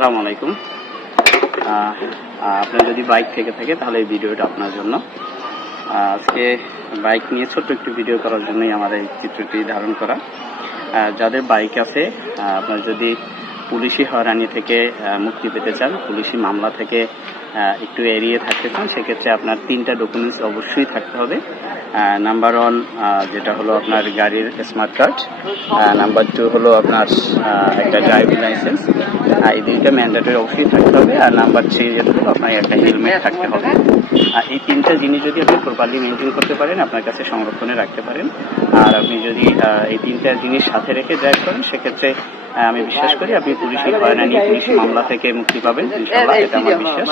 আসসালামু আলাইকুম। আপনার যদি বাইক থেকে থাকে তাহলে এই ভিডিওটা আপনার জন্য। আজকে বাইক নিয়ে ছোট্ট একটু ভিডিও করার জন্যই আমার এই চিত্রটি ধারণ করা। যাদের বাইক আছে আপনার যদি পুলিশি হয়রানি থেকে মুক্তি পেতে চান, পুলিশি মামলা থেকে একটু এড়িয়ে থাকতে চান, সেক্ষেত্রে আপনার তিনটা ডকুমেন্টস অবশ্যই থাকতে হবে। নাম্বার ওয়ান যেটা হলো আপনার গাড়ির স্মার্ট কার্ড নাম্বার টু হলো আপনার একটা ড্রাইভিং লাইসেন্স এই দুইটা ম্যান্ডেটরি অবশ্যই থাকতে হবে, আর নাম্বার থ্রি যেটা হলো আপনার একটা হেলমেট থাকতে হবে। এই তিনটা জিনিস যদি আপনি প্রপারলি মেনটেন করতে পারেন, আপনার কাছে সংরক্ষণে রাখতে পারেন। আর আপনি যদি এই তিনটা জিনিস সাথে রেখে ড্রাইভ করেন, সেক্ষেত্রে আমি বিশ্বাস করি আপনি পুলিশি হয়রানি পুলিশি মামলা থেকে মুক্তি পাবেন। এটা আমার বিশ্বাস।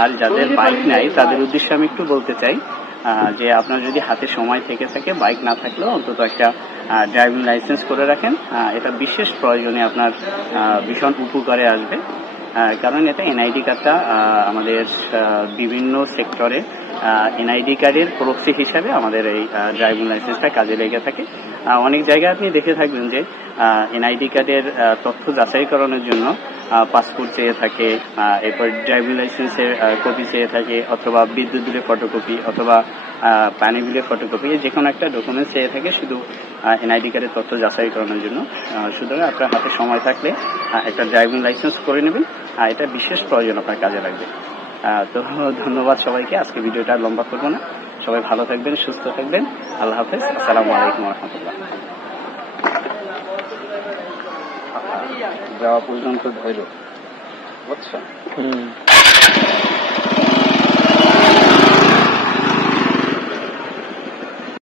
আর যাদের বাইক নাই, তাদের উদ্দেশ্যে আমি একটু বলতে চাই যে আপনার যদি হাতে সময় থেকে থাকে বাইক না থাকলেও অন্তত একটা ড্রাইভিং লাইসেন্স করে রাখেন। এটা বিশেষ প্রয়োজনে আপনার ভীষণ উপকারে আসবে। কারণ এটা এনআইডি কার্ডটা আমাদের বিভিন্ন সেক্টরে এনআইডি কার্ডের প্রক্সি হিসাবে আমাদের এই ড্রাইভিং লাইসেন্সটা কাজে লেগে থাকে। অনেক জায়গায় আপনি দেখে থাকবেন যে এনআইডি কার্ডের তথ্য যাচাইকরণের জন্য পাসপোর্ট চেয়ে থাকে এরপর ড্রাইভিং লাইসেন্সের কপি চেয়ে থাকে, অথবা বিদ্যুৎ বিলের ফটোকপি অথবা পানি বিলের ফটোকপি যে কোনো একটা ডকুমেন্টস চেয়ে থাকে শুধু এনআইডি কার্ডের তথ্য যাচাইকরণের জন্য। সুতরাং আপনার হাতে সময় থাকলে একটা ড্রাইভিং লাইসেন্স করে নেবেন। এটা বিশেষ প্রয়োজন আপনার কাজে লাগবে। তো ধন্যবাদ সবাইকে। আজকে ভিডিওটা লম্বা করব না। সবাই ভালো থাকবেন, সুস্থ থাকবেন। আল্লাহ হাফেজ। আসসালামু আলাইকুম রহমতুল্লাহ যাওয়া পর্যন্ত ধৈর্য। বুঝছ?